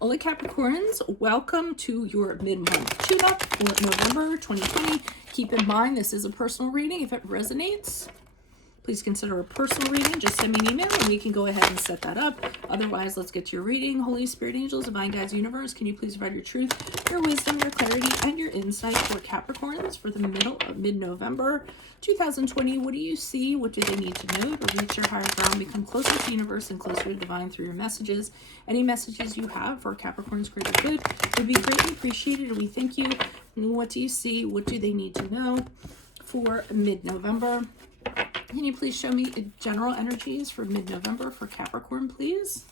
Hola Capricorns, welcome to your mid-month tune-up for November 2020. Keep in mind this is a personal reading. If it resonates, please consider a personal reading. Just send me an email and we can go ahead and set that up. Otherwise, let's get to your reading. Holy Spirit, angels, divine guides, universe, can you please provide your truth, your wisdom, your clarity, and your insight for Capricorns for the middle of mid-November 2020? What do you see? What do they need to know to reach your higher ground, become closer to the universe and closer to divine through your messages? Any messages you have for Capricorn's greater good would be greatly appreciated. We thank you. What do you see? What do they need to know for mid-November? Can you please show me general energies for mid-November for Capricorn, please?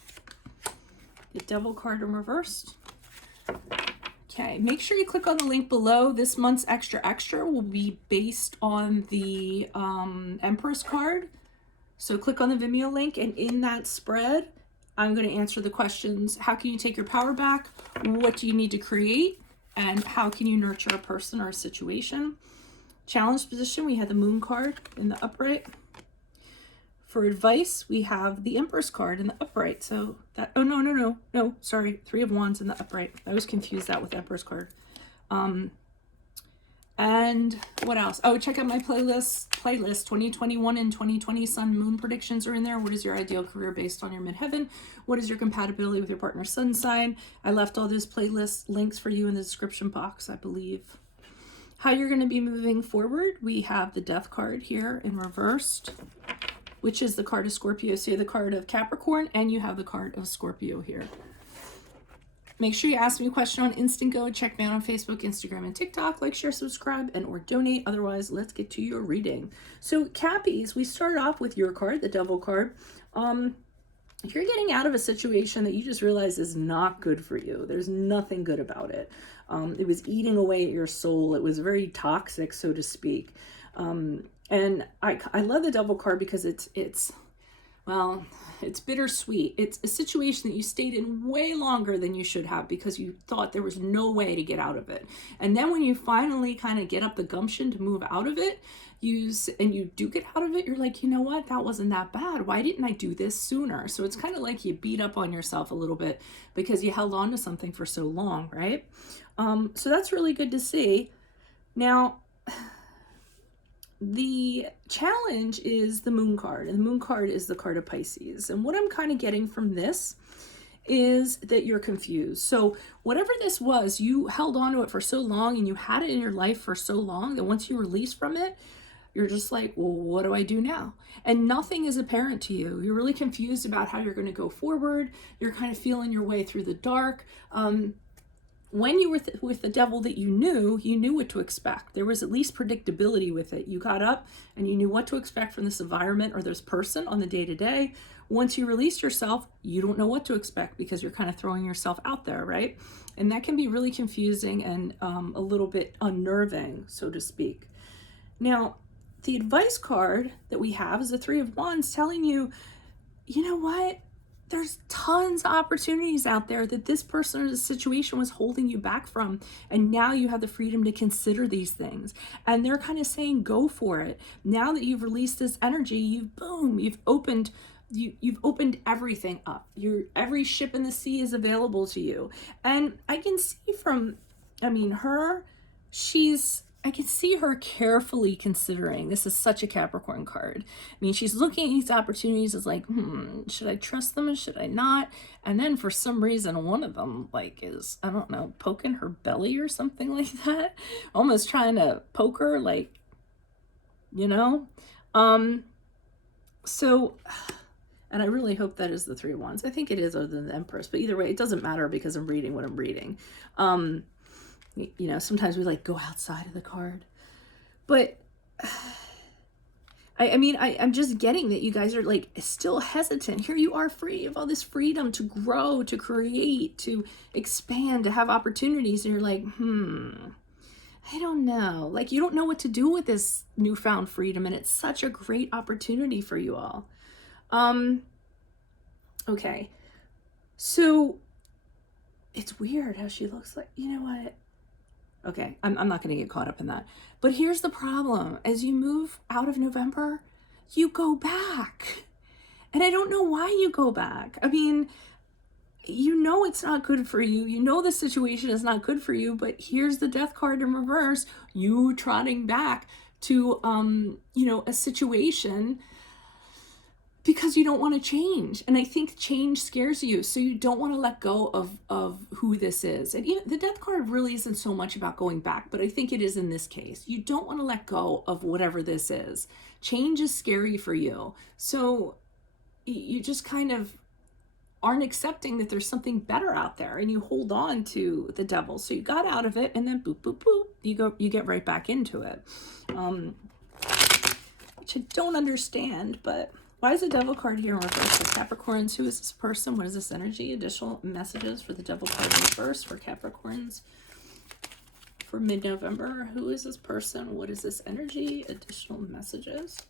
The Devil card in reversed. Okay, make sure you click on the link below. This month's extra will be based on the Empress card. So click on the Vimeo link, and in that spread, I'm going to answer the questions. How can you take your power back? What do you need to create? And how can you nurture a person or a situation? Challenge position, we have the Moon card in the upright. For advice, we have the Empress card in the upright. So that, oh, no, sorry. Three of Wands in the upright. I was confused that with Empress card. And what else? Oh, check out my playlist 2021 and 2020 Sun Moon predictions are in there. What is your ideal career based on your midheaven? What is your compatibility with your partner's sun sign? I left all those playlist links for you in the description box, I believe. How you're going to be moving forward, we have the Death card here in reversed, which is the card of Scorpio. So you have the card of Capricorn and you have the card of Scorpio here. Make sure you ask me a question on Instant Go. Check me out on Facebook, Instagram, and TikTok. Like, share, subscribe, and or donate. Otherwise, let's get to your reading. So Cappies, we start off with your card, the Devil card. If you're getting out of a situation that you just realize is not good for you, there's nothing good about it. It was eating away at your soul. It was very toxic, so to speak. And I love the Devil card because it's bittersweet. It's a situation that you stayed in way longer than you should have because you thought there was no way to get out of it. And then when you finally kind of get up the gumption to move out of it, you do get out of it, you're like, you know what? That wasn't that bad. Why didn't I do this sooner? So it's kind of like you beat up on yourself a little bit because you held on to something for so long, right? So that's really good to see. Now, the challenge is the Moon card, and the Moon card is the card of Pisces. And what I'm kind of getting from this is that you're confused. So whatever this was, you held on to it for so long and you had it in your life for so long that once you release from it, you're just like, well, what do I do now? And nothing is apparent to you. You're really confused about how you're going to go forward. You're kind of feeling your way through the dark. When you were with the Devil that you knew what to expect. There was at least predictability with it. You got up and you knew what to expect from this environment or this person on the day-to-day. Once you released yourself, you don't know what to expect because you're kind of throwing yourself out there, right? And that can be really confusing and a little bit unnerving, so to speak. Now, the advice card that we have is the Three of Wands telling you, you know what? There's tons of opportunities out there that this person or the situation was holding you back from. And now you have the freedom to consider these things. And they're kind of saying, go for it. Now that you've released this energy, you've opened everything up. Every ship in the sea is available to you. And I can see from, I can see her carefully considering. This is such a Capricorn card. I mean, she's looking at these opportunities as like, should I trust them and should I not? And then for some reason, one of them is, I don't know, poking her belly or something like that. Almost trying to poke her, So, and I really hope that is the Three of Wands. I think it is other than the Empress, but either way, it doesn't matter because I'm reading what I'm reading. Sometimes we go outside of the card, but I'm just getting that you guys are still hesitant. Here you are free of all this freedom to grow, to create, to expand, to have opportunities. And you're like, I don't know. You don't know what to do with this newfound freedom. And it's such a great opportunity for you all. Okay. So it's weird how she looks like, you know what? Okay, I'm not going to get caught up in that. But here's the problem. As you move out of November, you go back. And I don't know why you go back. I mean, you know it's not good for you. You know the situation is not good for you, but here's the Death card in reverse. You trotting back to, you know, a situation because you don't want to change. And I think change scares you. So you don't want to let go of who this is. And even the Death card really isn't so much about going back, but I think it is in this case. You don't want to let go of whatever this is. Change is scary for you. So you just kind of aren't accepting that there's something better out there, and you hold on to the Devil. So you got out of it, and then boop, boop, boop, you get right back into it. Which I don't understand, but why is the Devil card here in reverse? For Capricorns, who is this person? What is this energy? Additional messages for the Devil card in reverse for Capricorns for mid-November. Who is this person? What is this energy? Additional messages.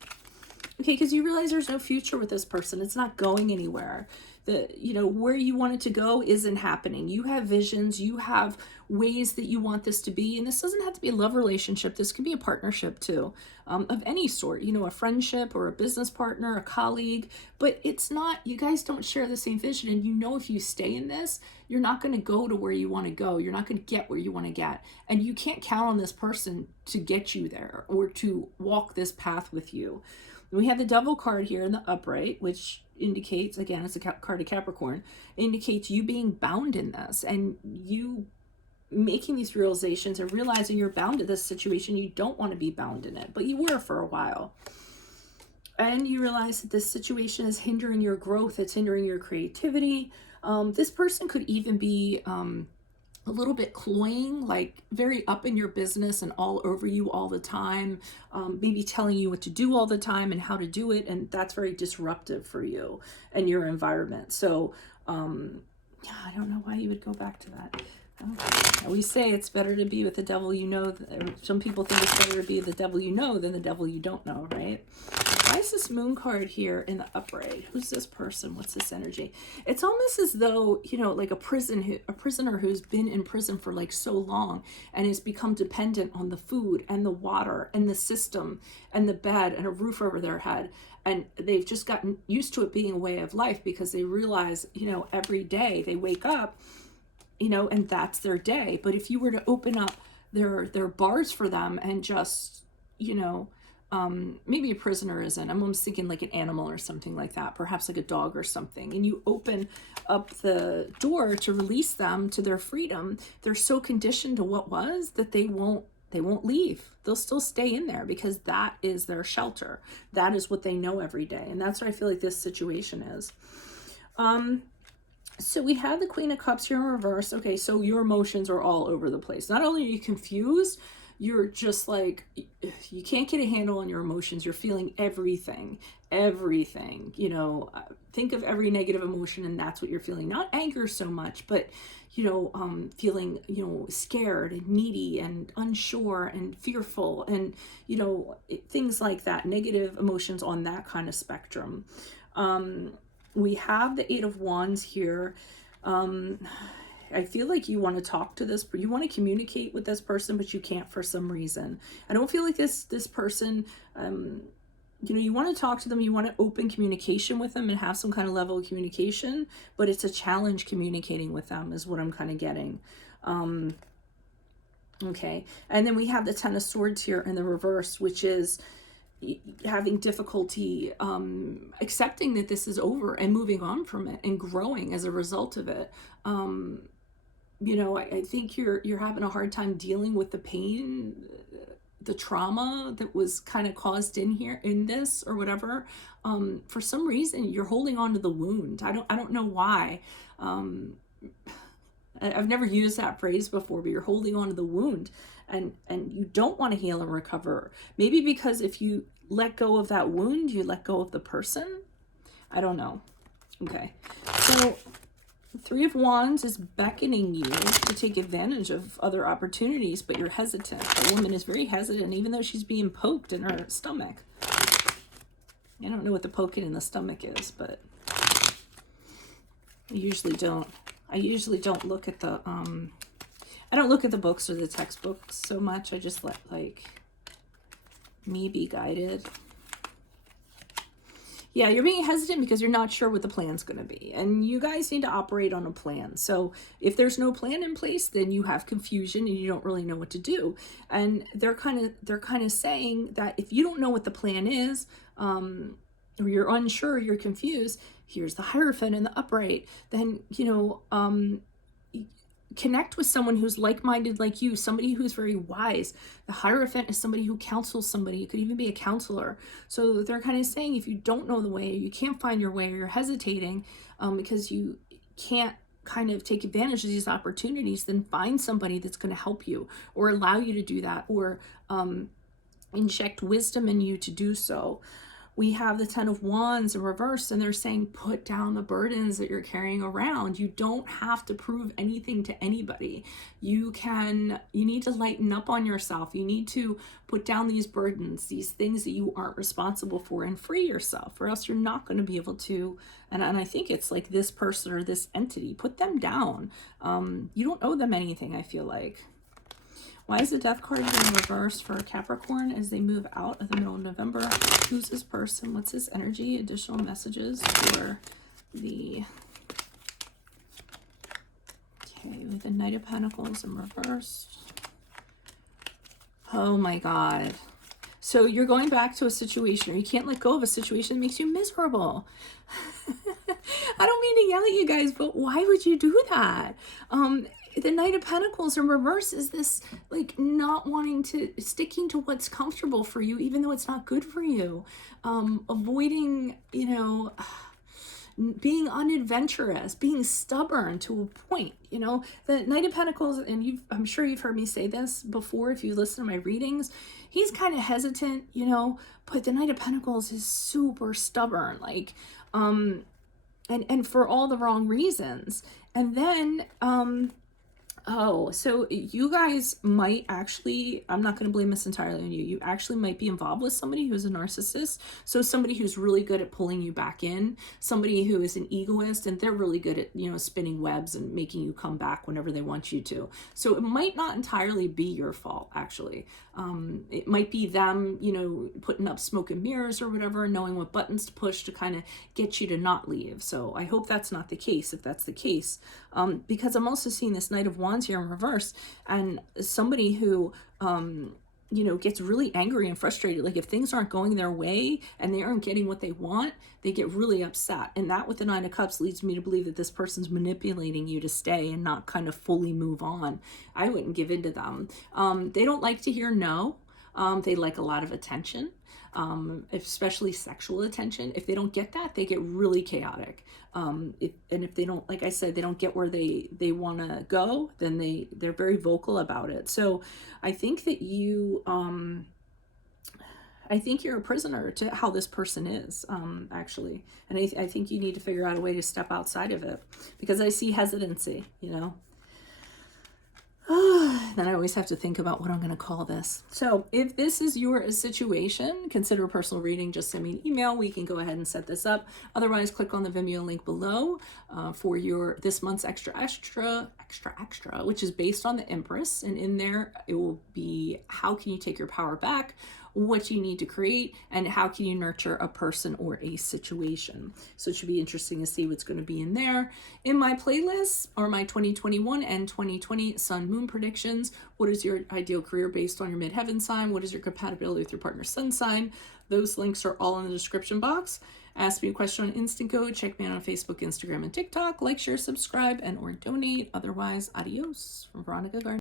Okay, because you realize there's no future with this person. It's not going anywhere. You know, where you want it to go isn't happening. You have visions, you have ways that you want this to be, and this doesn't have to be a love relationship. This could be a partnership too, of any sort, you know, a friendship or a business partner, a colleague, but it's not, you guys don't share the same vision, and you know if you stay in this, you're not going to go to where you want to go. You're not going to get where you want to get, and you can't count on this person to get you there or to walk this path with you. We have the Devil card here in the upright, which indicates, again, it's a card of Capricorn, indicates you being bound in this and you making these realizations and realizing you're bound to this situation. You don't want to be bound in it, but you were for a while. And you realize that this situation is hindering your growth. It's hindering your creativity. This person could even be a little bit cloying, like very up in your business and all over you all the time, maybe telling you what to do all the time and how to do it, and that's very disruptive for you and your environment. So yeah, I don't know why you would go back to that. We say it's better to be with the devil you know. Some people think it's better to be the devil you know than the devil you don't know, right? Why is this Moon card here in the upright? Who's this person? What's this energy? It's almost as though, you know, like a prisoner who's been in prison for like so long and has become dependent on the food and the water and the system and the bed and a roof over their head. And they've just gotten used to it being a way of life because they realize, you know, every day they wake up, you know, and that's their day. But if you were to open up their bars for them and just, you know, maybe a prisoner isn't, I'm almost thinking like an animal or something like that, perhaps like a dog or something, and you open up the door to release them to their freedom, they're so conditioned to what was that they won't leave. They'll still stay in there because that is their shelter. That is what they know every day. And that's what I feel like this situation is. So we have the Queen of Cups here in reverse. Okay, so your emotions are all over the place. Not only are you confused, you're just like, you can't get a handle on your emotions. You're feeling everything, you know, think of every negative emotion and that's what you're feeling. Not anger so much, but, you know, feeling, you know, scared and needy and unsure and fearful and, you know, things like that, negative emotions on that kind of spectrum. We have the Eight of Wands here. I feel like you want to talk to this, you want to communicate with this person, but you can't for some reason. I don't feel like this person, you know, you want to talk to them, you want to open communication with them and have some kind of level of communication, but it's a challenge communicating with them is what I'm kind of getting. Okay. And then we have the Ten of Swords here in the reverse, which is having difficulty accepting that this is over and moving on from it and growing as a result of it. You know, I think you're having a hard time dealing with the pain, the trauma that was kind of caused in this or whatever. For some reason you're holding on to the wound. I don't know why. I've never used that phrase before, but you're holding on to the wound and you don't want to heal and recover. Maybe because if you let go of that wound, you let go of the person. I don't know. Okay. So Three of Wands is beckoning you to take advantage of other opportunities, but you're hesitant. The woman is very hesitant, even though she's being poked in her stomach. I don't know what the poking in the stomach is, but I usually don't look at the, I don't look at the books or the textbooks so much. I just let, like, me be guided. Yeah, you're being hesitant because you're not sure what the plan's going to be. And you guys need to operate on a plan. So if there's no plan in place, then you have confusion and you don't really know what to do. And they're kind of saying that if you don't know what the plan is, or you're unsure, you're confused, here's the Hierophant and the upright, then, connect with someone who's like-minded like you, somebody who's very wise. The Hierophant is somebody who counsels somebody. It could even be a counselor. So they're kind of saying if you don't know the way, you can't find your way, or you're hesitating because you can't kind of take advantage of these opportunities, then find somebody that's going to help you or allow you to do that, or inject wisdom in you to do so. We have the 10 of Wands in reverse, and they're saying put down the burdens that you're carrying around. You don't have to prove anything to anybody. You need to lighten up on yourself. You need to put down these burdens, these things that you aren't responsible for, and free yourself, or else you're not going to be able to. And I think it's like this person or this entity, put them down. You don't owe them anything, I feel like. Why is the Death card in reverse for Capricorn as they move out of the middle of November? Who's this person? What's his energy? Additional messages for the... Okay, with the Knight of Pentacles in reverse. Oh my God. So you're going back to a situation, or you can't let go of a situation that makes you miserable. I don't mean to yell at you guys, but why would you do that? The Knight of Pentacles in reverse is this, like, not wanting to, sticking to what's comfortable for you, even though it's not good for you. Avoiding, being unadventurous, being stubborn to a point, The Knight of Pentacles, and I'm sure you've heard me say this before if you listen to my readings, he's kind of hesitant, but the Knight of Pentacles is super stubborn, like, and for all the wrong reasons. And then, so you guys might actually, I'm not going to blame this entirely on you. You actually might be involved with somebody who's a narcissist. So somebody who's really good at pulling you back in, somebody who is an egoist, and they're really good at, spinning webs and making you come back whenever they want you to. So it might not entirely be your fault, actually. It might be them, putting up smoke and mirrors or whatever, knowing what buttons to push to kind of get you to not leave. So I hope that's not the case, if that's the case. Because I'm also seeing this Knight of Wands here in reverse, and somebody who, gets really angry and frustrated. Like if things aren't going their way and they aren't getting what they want, they get really upset. And that with the Nine of Cups leads me to believe that this person's manipulating you to stay and not kind of fully move on. I wouldn't give in to them. They don't like to hear no. They like a lot of attention, especially sexual attention. If they don't get that, they get really chaotic. If they don't, like I said, they don't get where they want to go, then they're very vocal about it. So I think that I think you're a prisoner to how this person is, actually. And I think you need to figure out a way to step outside of it, because I see hesitancy, Then I always have to think about what I'm going to call this. So if this is your situation, consider a personal reading. Just send me an email. We can go ahead and set this up. Otherwise, click on the Vimeo link below for this month's extra, which is based on the Empress. And in there, it will be how can you take your power back, what you need to create, and how can you nurture a person or a situation. So it should be interesting to see what's going to be in there. In my playlists are my 2021 and 2020 Sun Moon predictions. What is your ideal career based on your midheaven sign? What is your compatibility with your partner's sun sign? Those links are all in the description box. Ask me a question on Instant Code. Check me out on Facebook, Instagram, and TikTok. Like, share, subscribe, and or donate. Otherwise, adios from Veronica Garden.